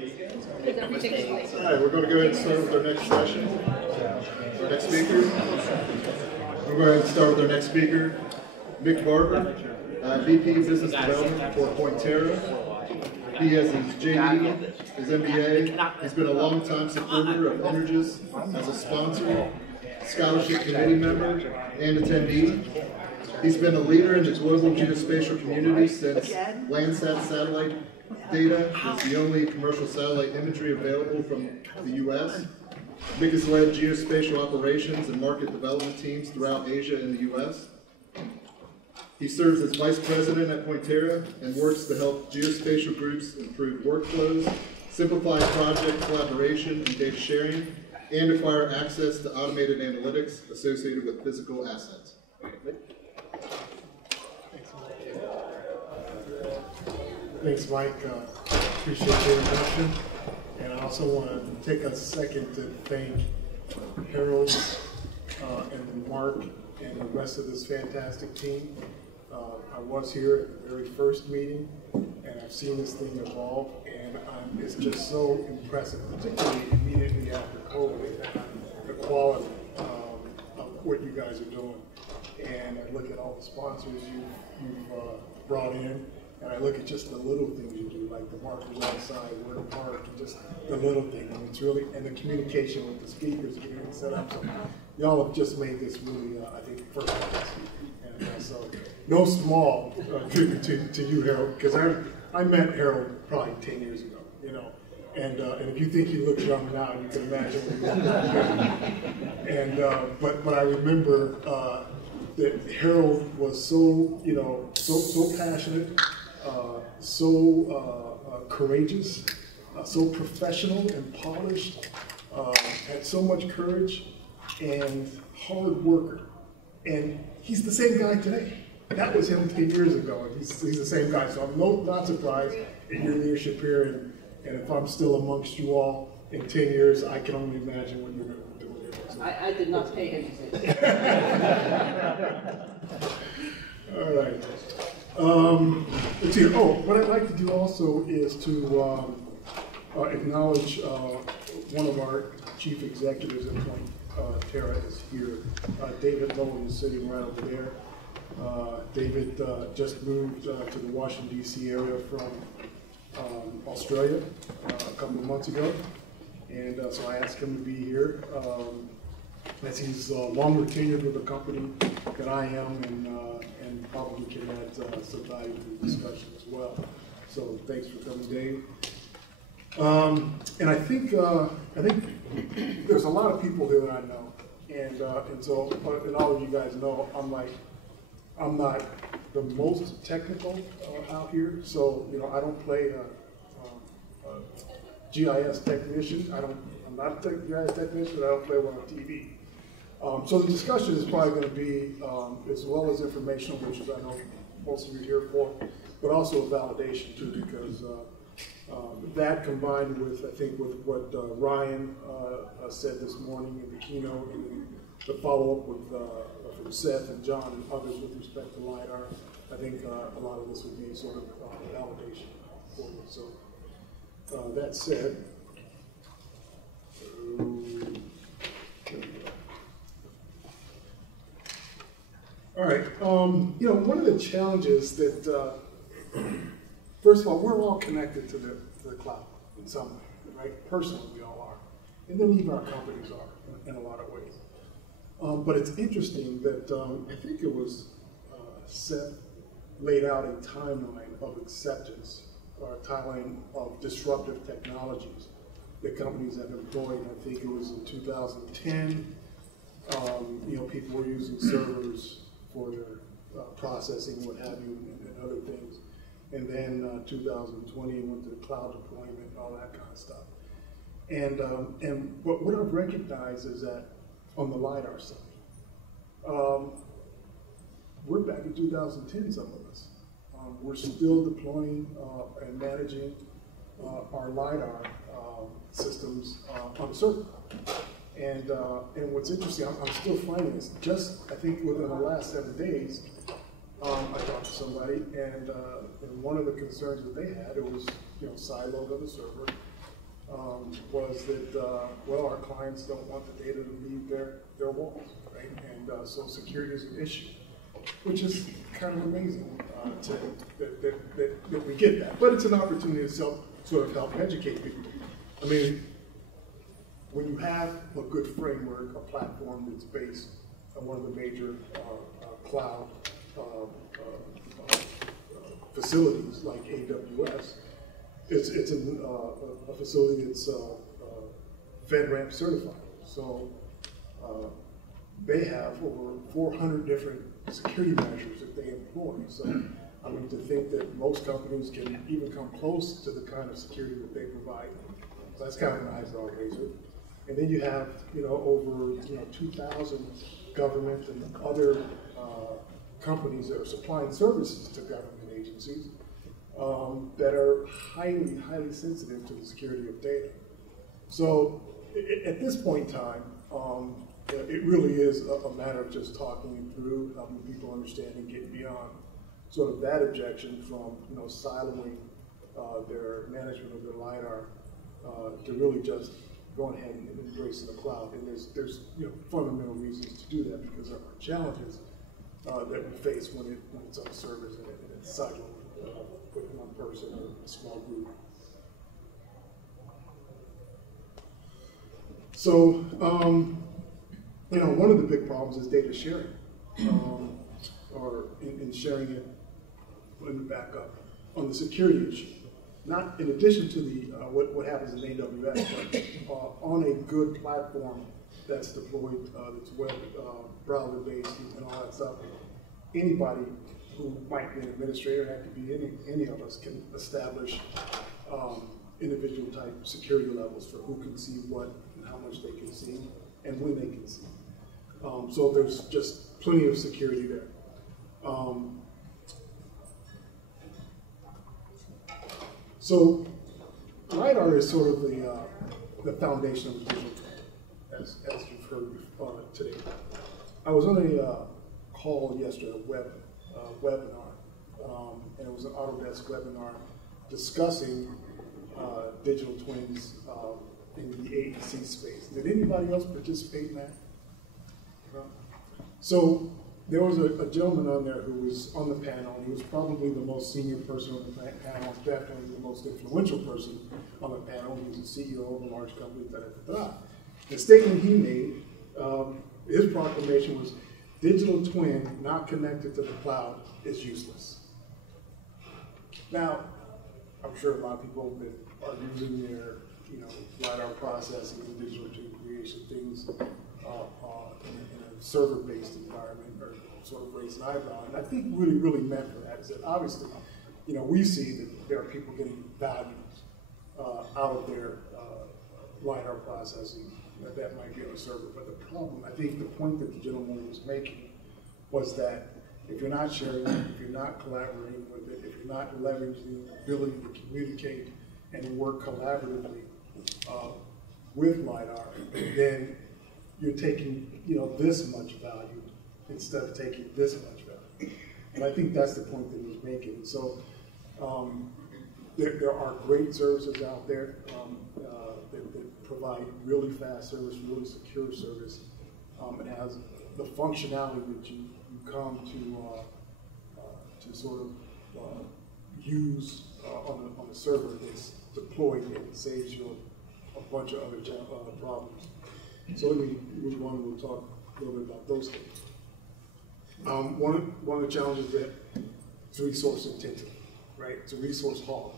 All right, we're going to go ahead and start with our next session. Our next speaker. We're going to start with our next speaker, Mick Barber, VP Business Development for Pointerra. He has his JD, his MBA. He's been a long-time supporter of EnerGIS as a sponsor, scholarship committee member, and attendee. He's been a leader in the global geospatial community since Landsat satellite data is the only commercial satellite imagery available from the U.S. Mick has led geospatial operations and market development teams throughout Asia and the U.S. He serves as vice president at Pointerra and works to help geospatial groups improve workflows, simplify project collaboration and data sharing, and acquire access to automated analytics associated with physical assets. Thanks, Mike. Appreciate the introduction. And I also want to take a second to thank Harold and Mark and the rest of this fantastic team. I was here at the very first meeting, and I've seen this thing evolve, and it's just so impressive, particularly immediately after COVID, the quality of what you guys are doing. And I look at all the sponsors you've brought in, and I look at just the little things you do, like the markers outside, where to park, and just the little thing. And it's really, and the communication with the speakers and getting set up. So y'all have just made this really, I think, first class. And so, no small tribute to you, Harold, because I met Harold probably 10 years ago, you know. And if you think he looks young now, you can imagine what he looks like. But I remember that Harold was so, you know, so passionate, so courageous, so professional and polished, had so much courage and hard worker. And he's the same guy today. That was him 10 years ago, and he's the same guy. So I'm not surprised at your leadership here, and if I'm still amongst you all in 10 years, I can only imagine what you're going to be doing here. So. I did not pay anything. All right. Let's see. Oh, what I'd like to do also is to acknowledge one of our chief executives at Pointerra is here. David Lowen is sitting right over there. David just moved to the Washington, D.C. area from Australia a couple of months ago. And so I asked him to be here. As he's longer tenured with the company than I am, and probably can add some value to the discussion as well. So thanks for coming, Dave. And I think there's a lot of people here that I know, and so and all of you guys know I'm not the most technical out here. So you know I don't play a GIS technician. I'm not a GIS technician. I don't play one on TV. So the discussion is probably going to be as well as informational, which is I know most of you are here for, but also a validation too, because that combined with I think with what Ryan said this morning in the keynote, and then the follow up with from Seth and John and others with respect to LiDAR, I think a lot of this would be sort of validation for me. So that said. All right, you know, one of the challenges that, first of all, we're all connected to the cloud in some way, right? Personally, we all are. And then even our companies are in a lot of ways. But it's interesting that I think it was Seth laid out a timeline of acceptance, or a timeline of disruptive technologies that companies have employed. I think it was in 2010, you know, people were using servers for their processing, what have you, and other things. And then 2020 went to the cloud deployment and all that kind of stuff. And what I've recognized is that on the LiDAR side, we're back in 2010, some of us. We're still deploying and managing our LiDAR systems on the server. And what's interesting, I'm still finding this. Just I think within the last 7 days, I talked to somebody, and one of the concerns that they had, it was siloed on the server, was that, well, our clients don't want the data to leave their walls, right? And so security is an issue, which is kind of amazing that we get that. But it's an opportunity to sort of help educate people. I mean, when you have a good framework, a platform that's based on one of the major cloud facilities like AWS, it's a facility that's FedRAMP certified. So they have over 400 different security measures that they employ. So I mean, to think that most companies can even come close to the kind of security that they provide, so that's kind of an eyebrow raiser. And then you have, over 2,000 government and other companies that are supplying services to government agencies that are highly, highly sensitive to the security of data. So at this point in time, it really is a matter of just talking it through, helping people understand and get beyond sort of that objection from siloing their management of their LiDAR to really just going ahead and embracing the cloud. And there's fundamental reasons to do that because there are challenges that we face when it's on servers and it's siloed with one person or a small group. So, one of the big problems is data sharing, or in sharing it in the backup on the security issue. Not in addition to the what happens in AWS, but on a good platform that's deployed, that's web browser-based and all that stuff. Anybody who might be an administrator, that could be any of us, can establish individual type security levels for who can see what and how much they can see and when they can see. So there's just plenty of security there. So LiDAR is sort of the foundation of the digital twin, as you've heard today. I was on a call yesterday, a webinar, and it was an Autodesk webinar discussing digital twins in the AEC space. Did anybody else participate in that? So there was a gentleman on there who was on the panel. He was probably the most senior person on the panel, definitely the most influential person on the panel. He was the CEO of a large company, The statement he made, his proclamation was, digital twin not connected to the cloud is useless. Now, I'm sure a lot of people that are using their LiDAR processing and digital twin creation things in a server-based environment or sort of raise an eyebrow. And I think really meant for that is that obviously, we see that there are people getting value out of their LiDAR processing that might be on a server. But the problem, I think the point that the gentleman was making was that if you're not sharing it, if you're not collaborating with it, if you're not leveraging the ability to communicate and work collaboratively with LiDAR, then you're taking this much value instead of taking this much value. And I think that's the point that he's making. So there are great services out there that provide really fast service, really secure service. It has the functionality that you come to sort of use on a server that's deployed and it saves you a bunch of other problems. So let me move on and we'll talk a little bit about those things. One of the challenges that it's resource intensive, right? It's a resource hog.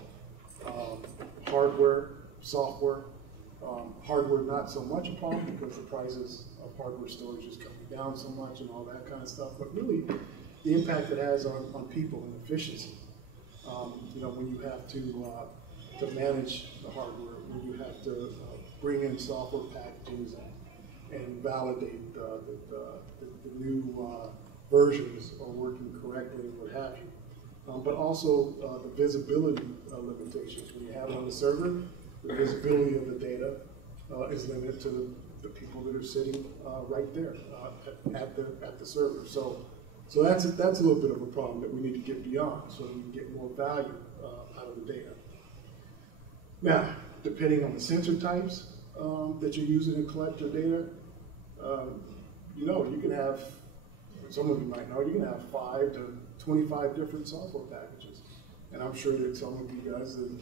Hardware, software. Hardware not so much a problem because the prices of hardware storage is coming down so much and all that kind of stuff, but really the impact it has on people and efficiency. When you have to manage the hardware, when you have to bring in software packages and validate the new versions are working correctly and what have you. But also the visibility limitations. When you have it on the server, the visibility of the data is limited to the people that are sitting right there at the server. So that's a little bit of a problem that we need to get beyond so that we can get more value out of the data. Now, depending on the sensor types that you're using to collect your data, you know, you can have, some of you might know, you can have 5 to 25 different software packages. And I'm sure that some of you guys and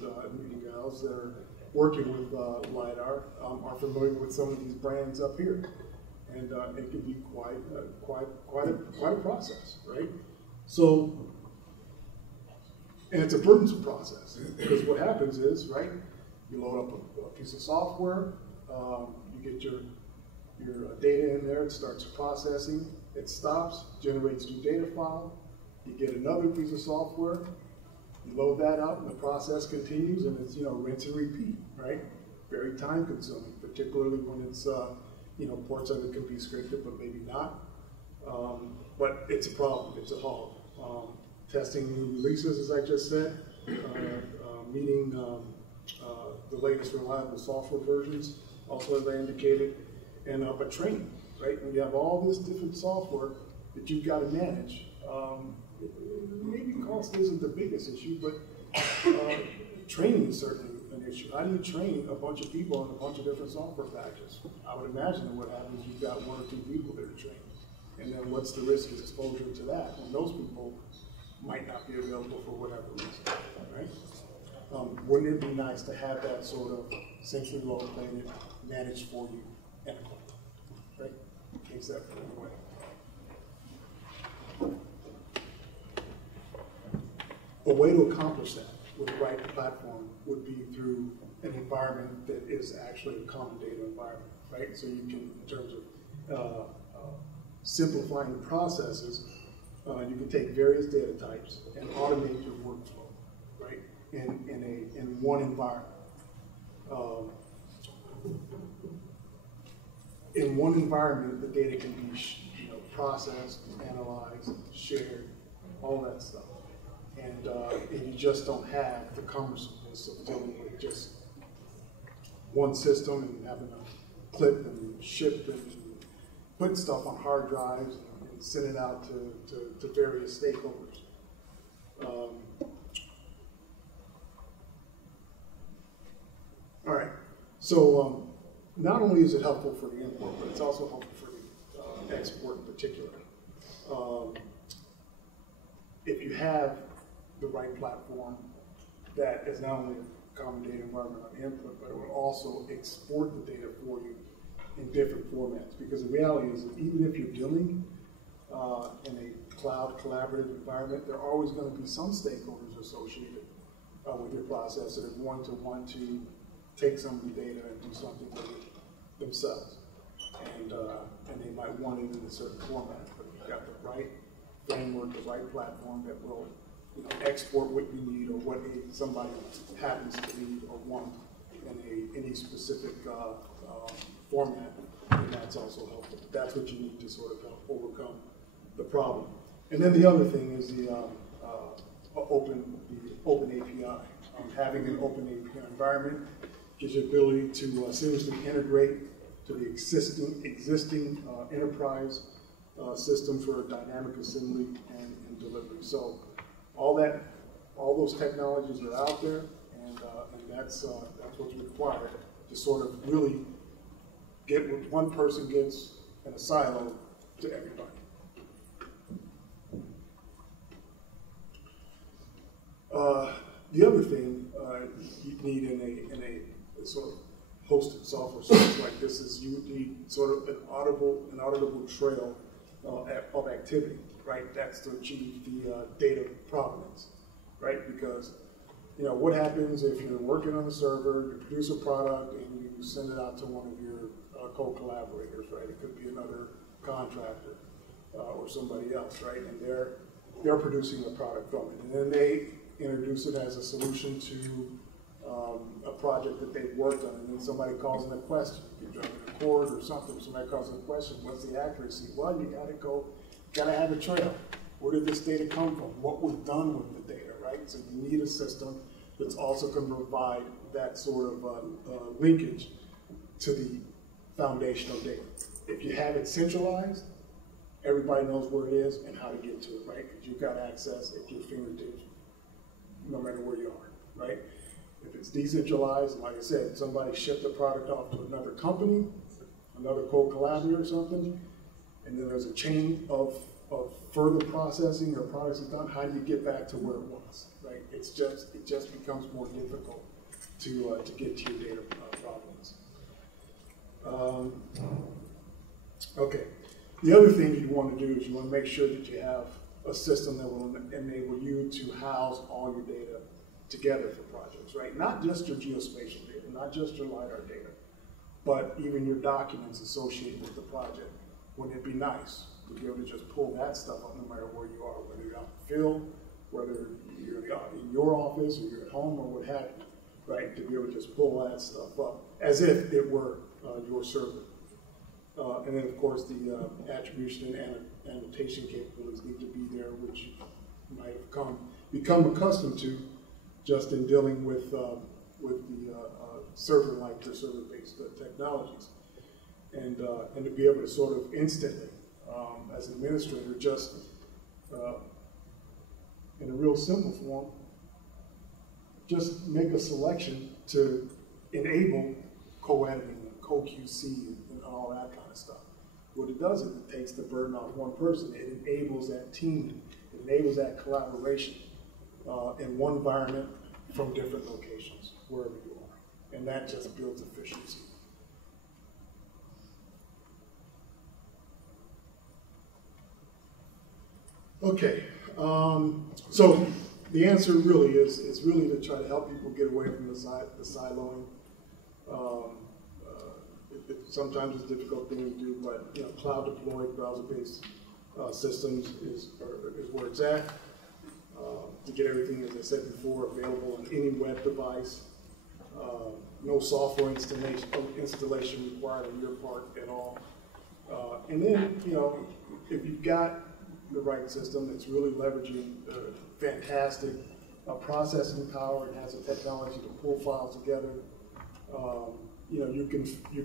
gals that are working with LiDAR are familiar with some of these brands up here. And it can be quite a process, right? So, and it's a burdensome process, because what happens is, right, you load up a piece of software, you get your data in there, it starts processing, it stops, generates new data file, you get another piece of software, you load that up, and the process continues, and it's, you know, rinse and repeat, right? Very time consuming, particularly when it's, you know, ports of it can be scripted, but maybe not. But it's a problem, it's a hog. Testing new releases, as I just said, meeting the latest reliable software versions, also as I indicated, and but training, right? When you have all this different software that you've got to manage, maybe cost isn't the biggest issue, but training is certainly an issue. How do you train a bunch of people on a bunch of different software packages? I would imagine that what happens, you've got 1 or 2 people that are trained. And then what's the risk of exposure to that when those people might not be available for whatever reason, right? Wouldn't it be nice to have that sort of centrally located, managed for you in a cloud, right? In case that went away. A way to accomplish that with the right platform would be through an environment that is actually a common data environment, right? So you can, in terms of simplifying the processes, you can take various data types and automate your workflow, right? In one environment. In one environment, the data can be, you know, processed, analyzed, shared, all that stuff. And you just don't have the cumbersomeness of dealing with just one system and having to clip and ship and put stuff on hard drives and send it out to various stakeholders. All right, so not only is it helpful for the import, but it's also helpful for the export in particular. If you have the right platform that is not only a common data environment on input, but it will also export the data for you in different formats. Because the reality is that even if you're dealing in a cloud collaborative environment, there are always going to be some stakeholders associated with your process that are going to want to take some of the data and do something with it themselves. And they might want it in a certain format, but you've got the right framework, the right platform that will, you know, export what you need or what somebody happens to need or want in any specific format, and that's also helpful. That's what you need to sort of help overcome the problem. And then the other thing is the open API. Having an open API environment gives you the ability to seamlessly integrate to the existing enterprise system for dynamic assembly and delivery. So all those technologies are out there, and that's what's required to sort of really get what one person gets in a silo to everybody. The other thing you need in a sort of hosted software service like this is you need sort of an auditable trail of activity, right? That's to achieve the data provenance, right? Because, you know, what happens if you're working on a server, you produce a product, and you send it out to one of your co-collaborators, right? It could be another contractor or somebody else, right? And they're producing a product from it, and then they introduce it as a solution to a project that they've worked on, and then somebody calls in a question. You're driving a cord or something, somebody calls in a question, what's the accuracy? Well, you gotta have a trail. Where did this data come from? What was done with the data, right? So you need a system that's also going to provide that sort of linkage to the foundational data. If you have it centralized, everybody knows where it is and how to get to it, right? Because you've got access at your fingertips, no matter where you are, right? If it's decentralized, like I said, somebody shipped the product off to another company, another co-collaborator or something, and then there's a chain of further processing or products is done, how do you get back to where it was, right? It just becomes more difficult to get to your data problems. Okay, the other thing you want to do is you want to make sure that you have a system that will enable you to house all your data together for projects, right? Not just your geospatial data, not just your LiDAR data, but even your documents associated with the project. Wouldn't it be nice to be able to just pull that stuff up no matter where you are, whether you're out in the field, whether you're in your office or you're at home or what have you, right? To be able to just pull that stuff up as if it were your server. And then, of course, the attribution and annotation capabilities need to be there, which you might have become accustomed to just in dealing with the server-like to server-based technologies. And to be able to sort of instantly, as an administrator, just in a real simple form, just make a selection to enable co-editing and co-QC and all that kind of stuff. What it does is it takes the burden off one person. It enables that team, it enables that collaboration in one environment from different locations, wherever you are. And that just builds efficiency. Okay, so the answer really is really to try to help people get away from the siloing. Sometimes it's a difficult thing to do, but cloud deployed browser-based systems is where it's at. To get everything, as I said before, available on any web device. No software installation required on your part at all. And then, if you've got the right system that's really leveraging fantastic processing power and has the technology to pull files together, you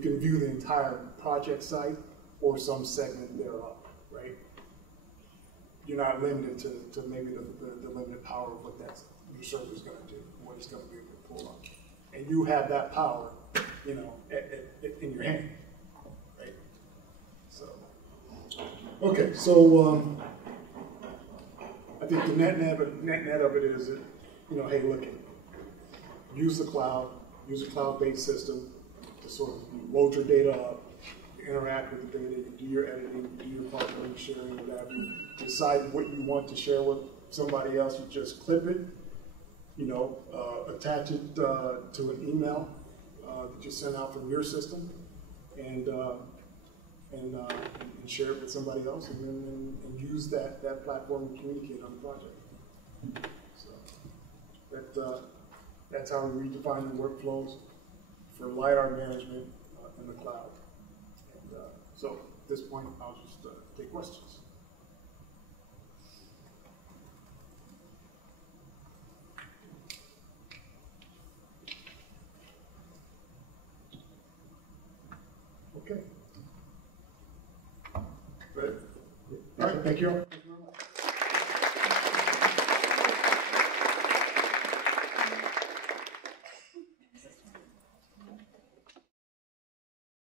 can view the entire project site or some segment thereof, right? You're not limited to maybe the limited power of what your server is going to do, what it's going to be able to pull up, and you have that power, in your hand, right? So, okay, so I think the net of it is that, hey, look, use the cloud, use a cloud-based system to sort of load your data up, interact with the data, do your editing, do your partnering, sharing, whatever. You decide what you want to share with somebody else. You just clip it, attach it to an email that you send out from your system, and share it with somebody else, and use that platform to communicate on the project. So that's how we redefine the workflows for LiDAR management in the cloud. And so at this point, I'll just take questions. Okay. Ready? All right, thank you all.